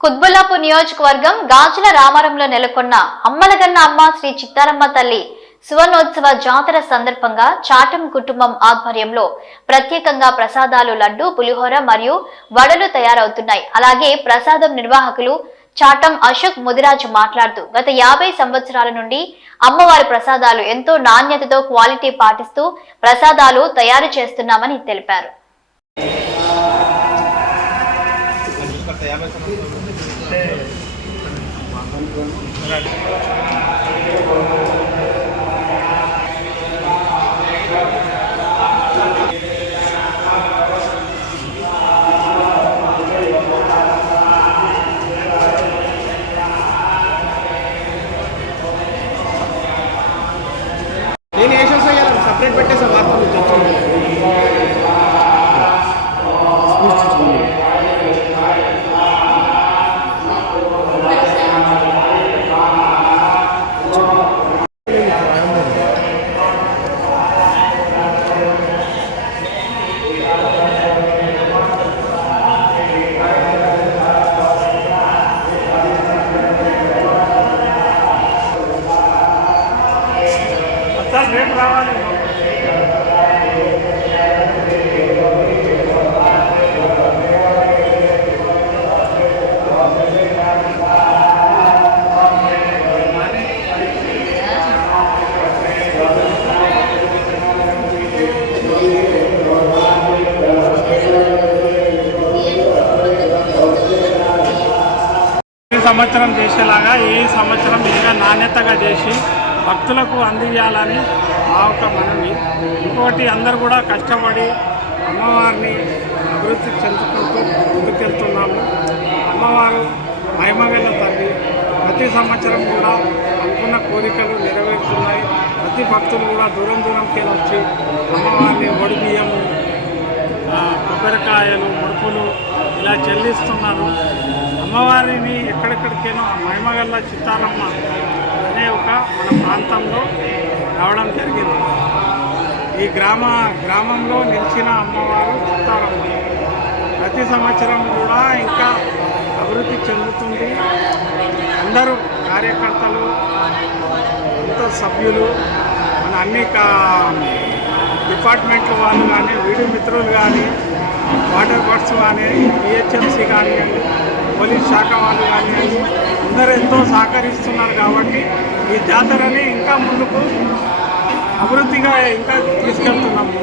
కుత్బుల్లాపూర్ నియోజకవర్గం గాజుల రామారంలో నెలకొన్న అమ్మలగన్న అమ్మ శ్రీ చిత్తారమ్మ తల్లి సువర్ణోత్సవ జాతర సందర్భంగా చాటం కుటుంబం ఆధ్వర్యంలో ప్రత్యేకంగా ప్రసాదాలు లడ్డు పులిహోర మరియు వడలు తయారవుతున్నాయి. అలాగే ప్రసాదం నిర్వాహకులు చాటం అశోక్ ముదిరాజు మాట్లాడుతూ గత యాభై సంవత్సరాల నుండి అమ్మవారి ప్రసాదాలు ఎంతో నాణ్యతతో క్వాలిటీ పాటిస్తూ ప్రసాదాలు తయారు చేస్తున్నామని తెలిపారు. నేను వేసేసా ఇలా సపరేట్ పెట్టేసా వార్తలు. రేపు రావాలి. సంవత్సరం చేసేలాగా ఈ సంవత్సరం ఇంకా నాణ్యతగా చేసి భక్తులకు అందించాలని మా ఒక మనవి. ఇంకోటి అందరూ కూడా కష్టపడి అమ్మవారిని అభివృద్ధి చెందుకుంటూ ముందుకెళ్తున్నాము. అమ్మవారు మహిమగల తల్లి ప్రతి సంవత్సరం కూడా అనుకున్న కోరికలు నెరవేరుతున్నాయి. ప్రతి భక్తులు కూడా దూరం దూరంకి వచ్చి అమ్మవారిని ఒడి కొబ్బరికాయలు ముడుపులు ఇలా చెల్లిస్తున్నారు. అమ్మవారిని ఎక్కడెక్కడికైనా మహిమగల్ల చిత్తానమ్మ అనే ఒక మన ప్రాంతంలో రావడం జరిగింది. ఈ గ్రామ గ్రామంలో నిలిచిన అమ్మవారు చిత్తారమ్మ ప్రతి సంవత్సరం కూడా ఇంకా అభివృద్ధి చెందుతుంది. అందరూ కార్యకర్తలు కొంత సభ్యులు మన అన్ని డిపార్ట్మెంట్ల వాళ్ళు కానీ వీడి మిత్రులు కానీ వాటర్ వర్క్స్ కానీ పిహెచ్ఎంసీ కానివ్వండి పోలీస్ శాఖ వాళ్ళు కానివ్వండి అందరూ ఎంతో సహకరిస్తున్నారు కాబట్టి ఈ జాతరని ఇంకా ముందుకు అభివృద్ధిగా ఇంకా తీసుకెళ్తున్నాము